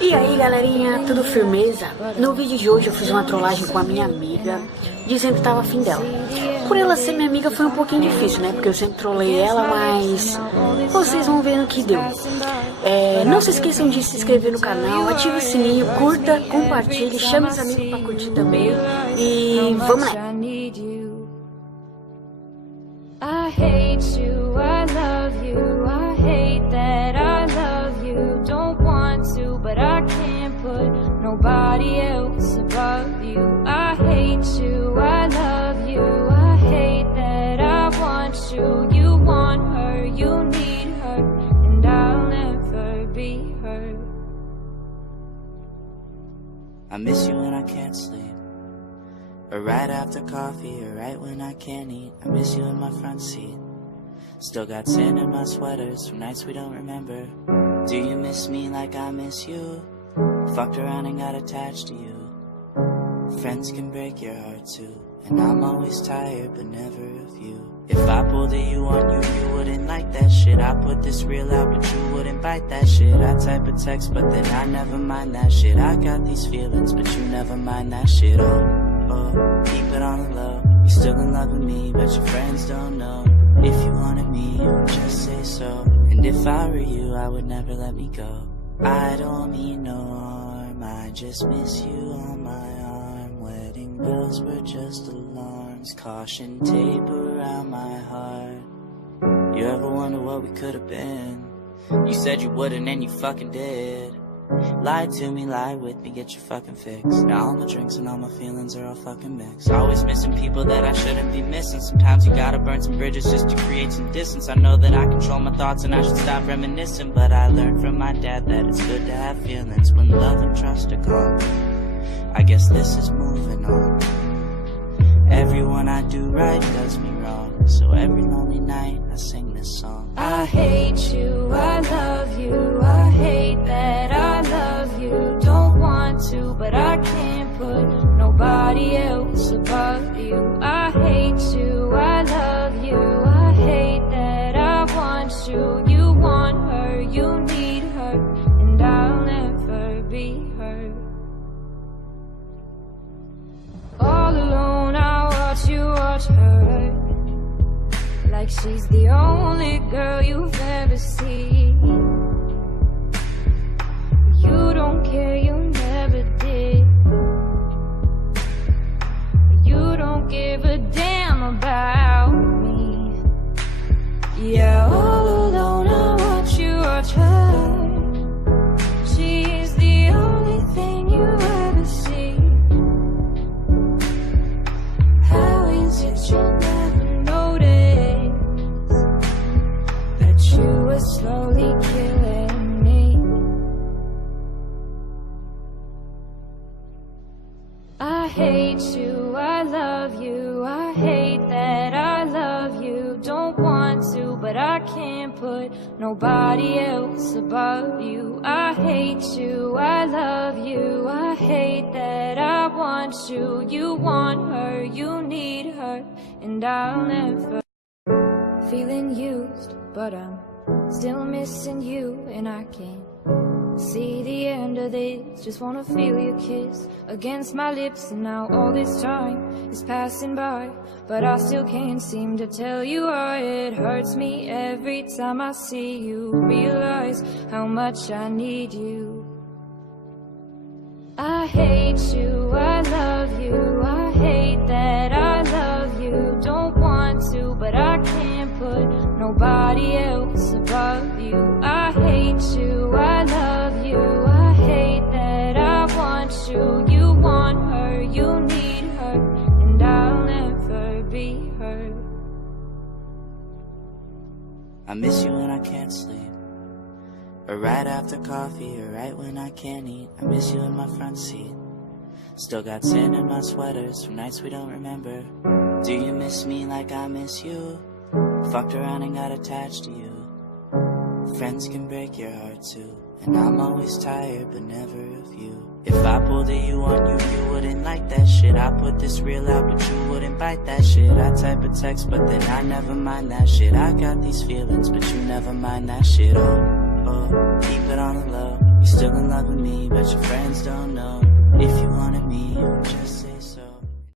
E aí galerinha, tudo firmeza? No vídeo de hoje eu fiz uma trollagem com a minha amiga, dizendo que estava afim dela. Por ela ser minha amiga foi um pouquinho difícil, né? Porque eu sempre trollei ela, mas vocês vão ver no que deu. Não se esqueçam de se inscrever no canal, ative o sininho, curta, compartilhe, chame os amigos pra curtir também. E vamos lá! I hate you, I love you, I hate that I love you. Don't want to, but I can't put nobody else above you. I hate you, I love you, I hate that I want you. You want her, you need her, and I'll never be her. I miss you when I can't sleep, or right after coffee, or right when I can't eat. I miss you in my front seat. Still got sand in my sweaters from nights we don't remember. Do you miss me like I miss you? Fucked around and got attached to you. Friends can break your heart too, and I'm always tired but never of you. If I pulled a you on you, you wouldn't like that shit. I put this real out but you wouldn't bite that shit. I type a text but then I never mind that shit. I got these feelings but you never mind that shit. Oh, keep it on the low. You're still in love with me, but your friends don't know. If you wanted me, you would just say so. And if I were you, I would never let me go. I don't mean no harm, I just miss you on my arm. Wedding bells were just alarms, caution tape around my heart. You ever wonder what we could have been? You said you wouldn't and you fucking did. Lie to me, lie with me, get your fucking fix. Now all my drinks and all my feelings are all fucking mixed. Always missing people that I shouldn't be missing. Sometimes you gotta burn some bridges just to create some distance. I know that I control my thoughts and I should stop reminiscing, but I learned from my dad that it's good to have feelings when love and trust are gone. I guess this is moving on. Everyone I do right does me wrong, so every lonely night I sing this song. I hate you, I love you, I hate that I love you. Don't want to, but I can't put nobody else above you. I hate you, I love you, I hate that I want you. You want her, you need her, and I'll never be her. All alone I watch you watch her, like she's the only girl you've ever seen. You don't care, you never did. You don't give a damn about me. Yeah, all alone I watch you watch her. She's the only thing you ever see. How is it you never notice that you were slowly killing me? I hate you, I love you, I hate that I love you. Don't want to, but I can't put nobody else above you. I hate you, I love you, I hate that I want you. You want her, you need her, and I'll never. Feeling used, but I'm still missing you, and I can't see the end of this. Just wanna feel your kiss against my lips, and now all this time is passing by, but I still can't seem to tell you why. It hurts me every time I see you, realize how much I need you. I hate you, I love you, I hate that I love you. Don't want to, but I can't put nobody else above you. I hate you, I love you, I hate that I want you. You want her, you need her, and I'll never be her. I miss you when I can't sleep, or right after coffee, or right when I can't eat. I miss you in my front seat. Still got sand in my sweaters from nights we don't remember. Do you miss me like I miss you? Fucked around and got attached to you. Friends can break your heart too, and I'm always tired but never of you. If I pulled a you on you, you wouldn't like that shit. I put this real out but you wouldn't bite that shit. I type a text but then I never mind that shit. I got these feelings but you never mind that shit. Oh, keep it on the low. You're still in love with me, but your friends don't know. If you wanted me,